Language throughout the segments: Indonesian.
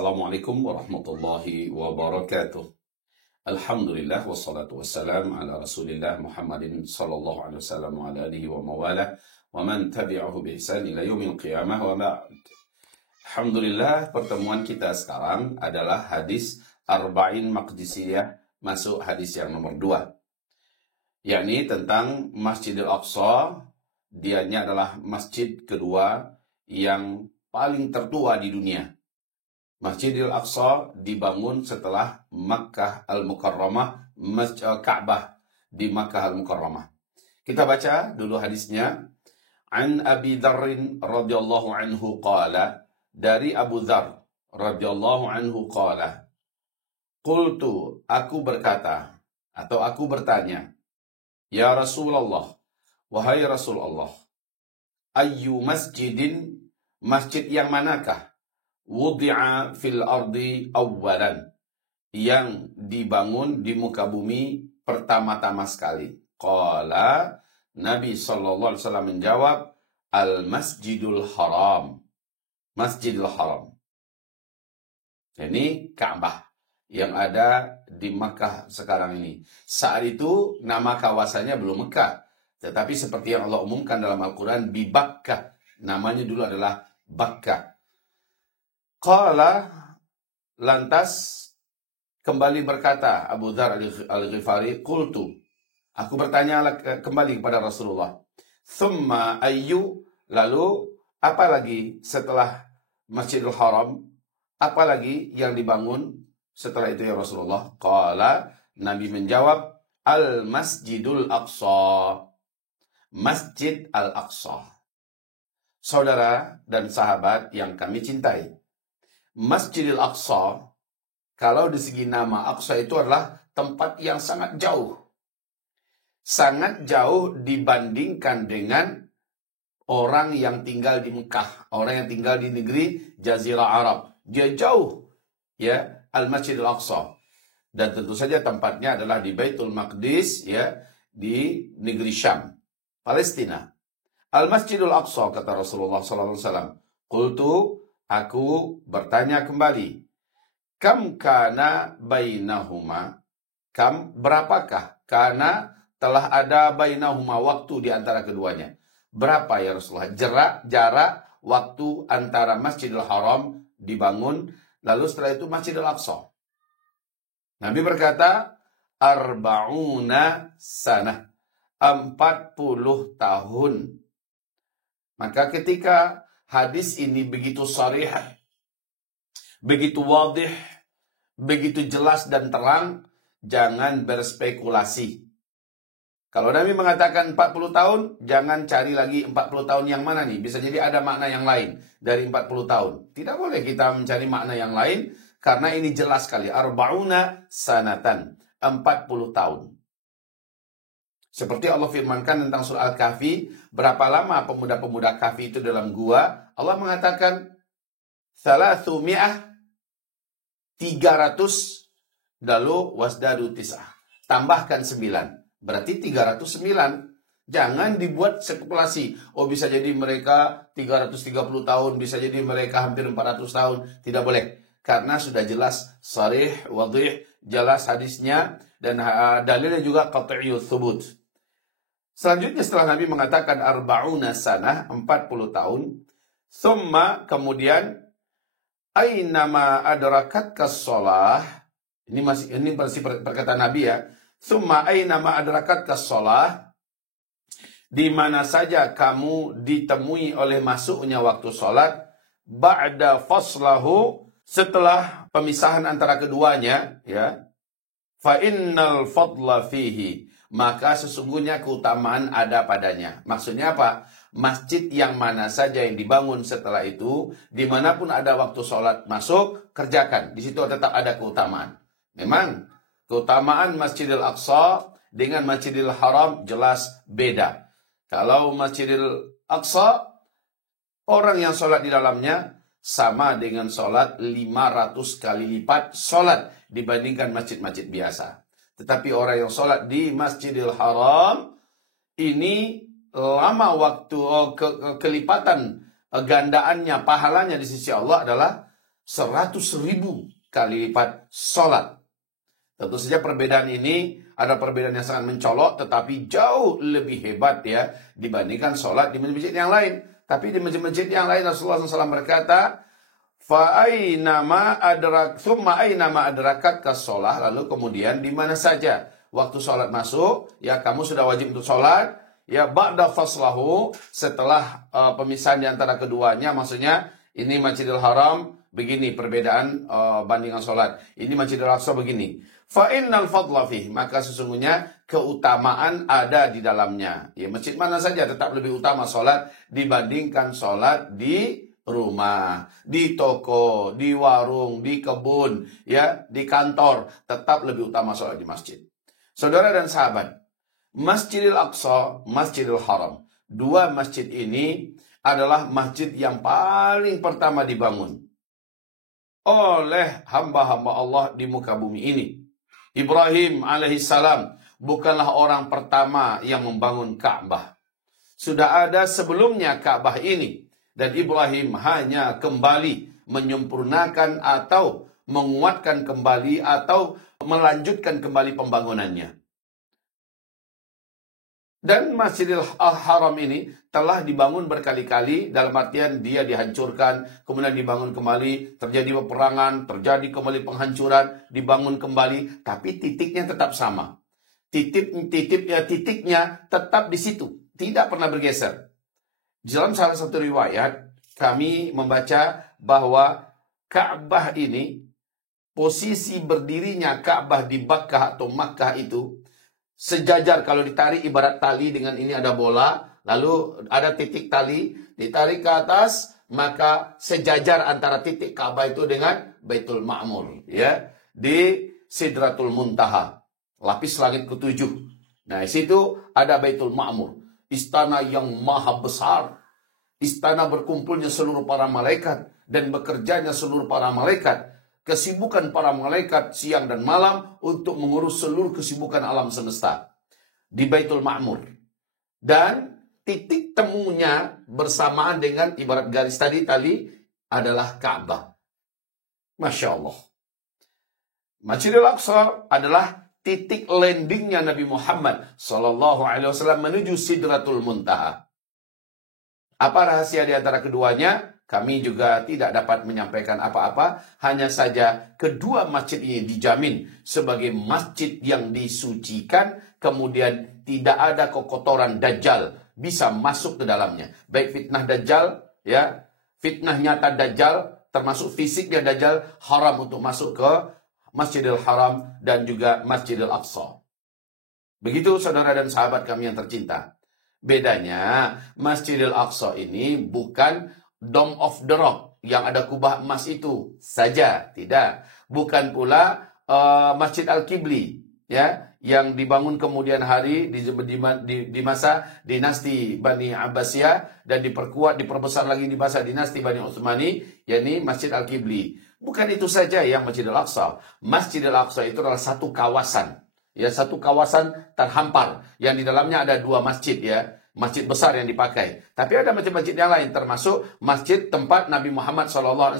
Assalamualaikum warahmatullahi wabarakatuh. Alhamdulillah wassalatu wassalam ala Rasulillah Muhammadin sallallahu alaihi wasallam wa ala alihi wa mawalah wa man tabi'ahu bi ihsan ila yaumil qiyamah wa ba'd. Alhamdulillah, pertemuan kita sekarang adalah hadis Arba'in Maqdisiyah, masuk hadis yang nomor 2, yakni tentang Masjidil Aqsa. Dianya adalah masjid kedua yang paling tertua di dunia. Masjidil Aqsa dibangun setelah Makkah Al-Mukarramah, Ka'bah di Makkah Al-Mukarramah. Kita baca dulu hadisnya. An Abi Dzarrin radhiyallahu anhu qala, dari Abu Dzar radhiyallahu anhu qala, qultu, aku berkata atau aku bertanya, ya Rasulullah, wahai Rasulullah, ayyu masjidin, masjid yang manakah, wudi'a fil ardi awwalan, yang dibangun di muka bumi pertama-tama sekali. Qala, Nabi sallallahu alaihi wasallam menjawab, al-masjidul haram, Masjidil Haram. Ini Ka'bah yang ada di Makkah sekarang ini. Saat itu nama kawasannya belum Mekah, tetapi seperti yang Allah umumkan dalam Al-Quran, bi Bakkah, namanya dulu adalah Bakkah. Qala, lantas kembali berkata Abu Dzar Al-Ghifari, qultu, aku bertanya kembali kepada Rasulullah, thumma ayyu, lalu apa lagi setelah Masjidil Haram, apa lagi yang dibangun setelah itu ya Rasulullah? Qala, Nabi menjawab, al-Masjidul Aqsa, Masjid Al-Aqsa. Saudara dan sahabat yang kami cintai, Masjidil Aqsa, kalau di segi nama, Aqsa itu adalah tempat yang sangat jauh. Sangat jauh dibandingkan dengan orang yang tinggal di Mekah, orang yang tinggal di negeri Jazirah Arab. Dia jauh, ya, Al-Masjidil Aqsa. Dan tentu saja tempatnya adalah di Baitul Maqdis, ya, di negeri Syam, Palestina. Al-Masjidul Aqsa, kata Rasulullah SAW. Qultu, aku bertanya kembali, kam kana bainahuma, kam berapakah, karena telah ada bainahuma, waktu di antara keduanya. Berapa ya Rasulullah? Jarak waktu antara Masjidil Haram dibangun, lalu setelah itu Masjidil Aqsa. Nabi berkata, arba'una sanah, 40 tahun. Maka ketika hadis ini begitu sharih, begitu wadih, begitu jelas dan terang, jangan berspekulasi. Kalau Nabi mengatakan 40 tahun, jangan cari lagi 40 tahun yang mana nih. Bisa jadi ada makna yang lain dari 40 tahun. Tidak boleh kita mencari makna yang lain, karena ini jelas sekali. Arba'una sanatan, 40 tahun. Seperti Allah firmankan tentang surah Al-Kahfi, berapa lama pemuda-pemuda Kahfi itu dalam gua? Allah mengatakan 300, lalu wasdadu tis'ah, tambahkan 9, berarti 309. Jangan dibuat spekulasi. Oh, bisa jadi mereka 330 tahun, bisa jadi mereka hampir 400 tahun. Tidak boleh, karena sudah jelas, sharih, wadih, jelas hadisnya, dan dalilnya juga qat'iyyut thubut. Selanjutnya setelah Nabi mengatakan arba'una sanah, 40 tahun, thumma, kemudian, aynama adrakatka shalah, ini masih perkataan Nabi ya, thumma aynama adrakatka shalah, di mana saja kamu ditemui oleh masuknya waktu sholat, ba'da faslahu, setelah pemisahan antara keduanya, ya, fa innal fadla fihi, maka sesungguhnya keutamaan ada padanya. Maksudnya apa? Masjid yang mana saja yang dibangun setelah itu, dimanapun ada waktu sholat masuk, kerjakan. Di situ tetap ada keutamaan. Memang keutamaan Masjidil Aqsa dengan Masjidil Haram jelas beda. Kalau Masjidil Aqsa, orang yang sholat di dalamnya sama dengan sholat 500 kali lipat sholat dibandingkan masjid-masjid biasa. Tetapi orang yang sholat di Masjidil Haram, ini lama waktu, kelipatan gandaannya, pahalanya di sisi Allah adalah 100.000 kali lipat sholat. Tentu saja perbedaan ini ada perbedaan yang sangat mencolok, tetapi jauh lebih hebat ya dibandingkan sholat di masjid-masjid yang lain. Tapi di masjid-masjid yang lain Rasulullah SAW berkata, thumma aynama adrakat kas-sholah, lalu kemudian di mana saja waktu sholat masuk, ya kamu sudah wajib untuk sholat, ya ba'da faslahu, setelah pemisahan di antara keduanya, maksudnya ini Masjidil Haram begini perbedaan bandingan sholat, ini Masjidil Aqsa begini. Fa innal fadla fih, maka sesungguhnya keutamaan ada di dalamnya. Ya masjid mana saja tetap lebih utama sholat dibandingkan sholat di rumah, di toko, di warung, di kebun, ya, di kantor, tetap lebih utama sholat di masjid. Saudara dan sahabat, Masjidil Aqsa, Masjidil Haram, dua masjid ini adalah masjid yang paling pertama dibangun oleh hamba-hamba Allah di muka bumi ini. Ibrahim alaihissalam bukanlah orang pertama yang membangun Ka'bah. Sudah ada sebelumnya Ka'bah ini. Dan Ibrahim hanya kembali menyempurnakan atau menguatkan kembali atau melanjutkan kembali pembangunannya. Dan Masjidil Haram ini telah dibangun berkali-kali, dalam artian dia dihancurkan, kemudian dibangun kembali, terjadi peperangan, terjadi kembali penghancuran, dibangun kembali, tapi titiknya tetap sama. Titiknya tetap di situ, tidak pernah bergeser. Dalam salah satu riwayat, kami membaca bahwa Ka'bah ini, posisi berdirinya Ka'bah di Bakkah atau Makkah itu, sejajar, kalau ditarik ibarat tali, dengan ini ada bola, lalu ada titik tali, ditarik ke atas, maka sejajar antara titik Ka'bah itu dengan Baitul Ma'mur, ya, di Sidratul Muntaha, lapis langit ke-7. Nah, di situ ada Baitul Ma'mur, istana yang maha besar, istana berkumpulnya seluruh para malaikat dan bekerjanya seluruh para malaikat. Kesibukan para malaikat siang dan malam untuk mengurus seluruh kesibukan alam semesta di Baitul Ma'mur. Dan titik temunya bersamaan dengan ibarat garis tadi adalah Ka'bah. Masya Allah. Masjidil Aqsa adalah titik landingnya Nabi Muhammad SAW menuju Sidratul Muntaha. Apa rahasia di antara keduanya? Kami juga tidak dapat menyampaikan apa-apa, hanya saja kedua masjid ini dijamin sebagai masjid yang disucikan, kemudian tidak ada kekotoran Dajjal bisa masuk ke dalamnya. Baik fitnah Dajjal, ya, fitnah nyata Dajjal, termasuk fisiknya Dajjal, haram untuk masuk ke Masjidil Haram dan juga Masjidil Aqsa. Begitu saudara dan sahabat kami yang tercinta. Bedanya, Masjidil Aqsa ini bukan Dome of the Rock yang ada kubah emas itu saja, tidak. Bukan pula Masjid Al-Qibli, ya, yang dibangun kemudian hari di masa dinasti Bani Abbasiyah dan diperbesar lagi di masa dinasti Bani Utsmani, yakni Masjid Al-Qibli. Bukan itu saja yang Masjidil Aqsa. Masjidil Aqsa itu adalah satu kawasan, ya, satu kawasan terhampar yang di dalamnya ada dua masjid, ya. Masjid besar yang dipakai. Tapi ada masjid-masjid yang lain, termasuk masjid tempat Nabi Muhammad SAW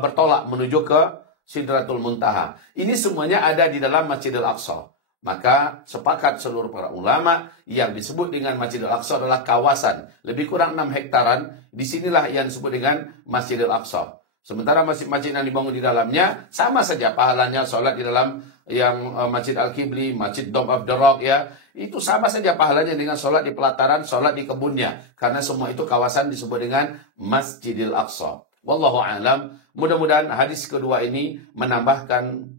bertolak menuju ke Sidratul Muntaha. Ini semuanya ada di dalam Masjidil Aqsa. Maka sepakat seluruh para ulama yang disebut dengan Masjidil Aqsa adalah kawasan lebih kurang 6 hektaran. Disinilah yang disebut dengan Masjidil Aqsa. Sementara masjid-masjid yang dibangun di dalamnya sama saja pahalanya sholat di dalam yang Masjid Al-Qibli, Masjid Dome of the Rock, ya, itu sama saja pahalanya dengan sholat di pelataran, sholat di kebunnya, karena semua itu kawasan disebut dengan Masjidil Aqsa. Wallahu a'lam. Mudah-mudahan hadis kedua ini menambahkan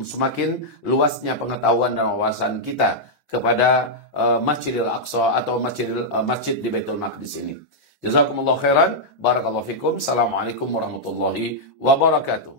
semakin luasnya pengetahuan dan wawasan kita kepada Masjidil Aqsa atau masjid di Baitul Maqdis ini. Jazakumullah khairan. Barakallahu fikum. Assalamualaikum warahmatullahi wabarakatuh.